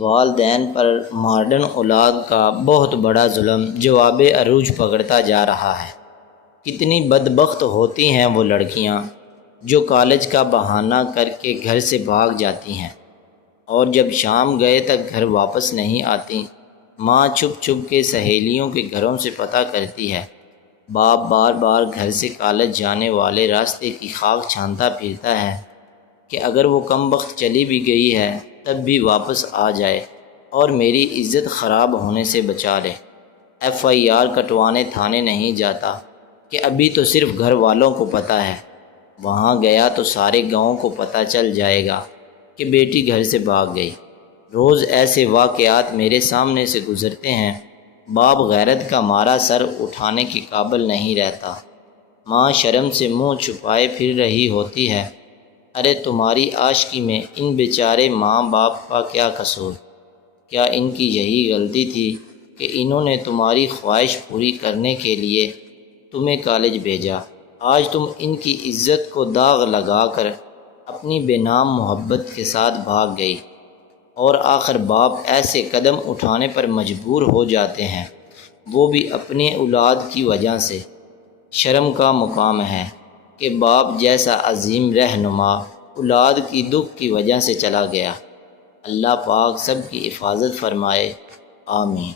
والدین پر ماڈرن اولاد کا بہت بڑا ظلم جواب عروج پکڑتا جا رہا ہے۔ کتنی بدبخت ہوتی ہیں وہ لڑکیاں جو کالج کا بہانہ کر کے گھر سے بھاگ جاتی ہیں اور جب شام گئے تک گھر واپس نہیں آتی۔ ماں چھپ چھپ کے سہیلیوں کے گھروں سے پتہ کرتی ہے۔ باپ بار بار گھر سے کالج جانے والے راستے کی خاک چھانتا پھرتا ہے کہ اگر وہ کم بخت چلی بھی گئی ہے تب بھی واپس آ جائے اور میری عزت خراب ہونے سے بچا لے۔ FIR کٹوانے تھانے نہیں جاتا کہ ابھی تو صرف گھر والوں کو پتہ ہے، وہاں گیا تو سارے گاؤں کو پتہ چل جائے گا کہ بیٹی گھر سے بھاگ گئی۔ روز ایسے واقعات میرے سامنے سے گزرتے ہیں۔ باپ غیرت کا مارا سر اٹھانے کے قابل نہیں رہتا۔ ماں شرم سے منہ چھپائے پھر رہی ہوتی ہے۔ ارے تمہاری عاشقی میں ان بیچارے ماں باپ کا کیا قصور؟ کیا ان کی یہی غلطی تھی کہ انہوں نے تمہاری خواہش پوری کرنے کے لیے تمہیں کالج بھیجا؟ آج تم ان کی عزت کو داغ لگا کر اپنی بے نام محبت کے ساتھ بھاگ گئی، اور آخر باپ ایسے قدم اٹھانے پر مجبور ہو جاتے ہیں، وہ بھی اپنی اولاد کی وجہ سے۔ شرم کا مقام ہے کہ باپ جیسا عظیم رہنما اولاد کی دکھ کی وجہ سے چلا گیا۔ اللہ پاک سب کی حفاظت فرمائے، آمین۔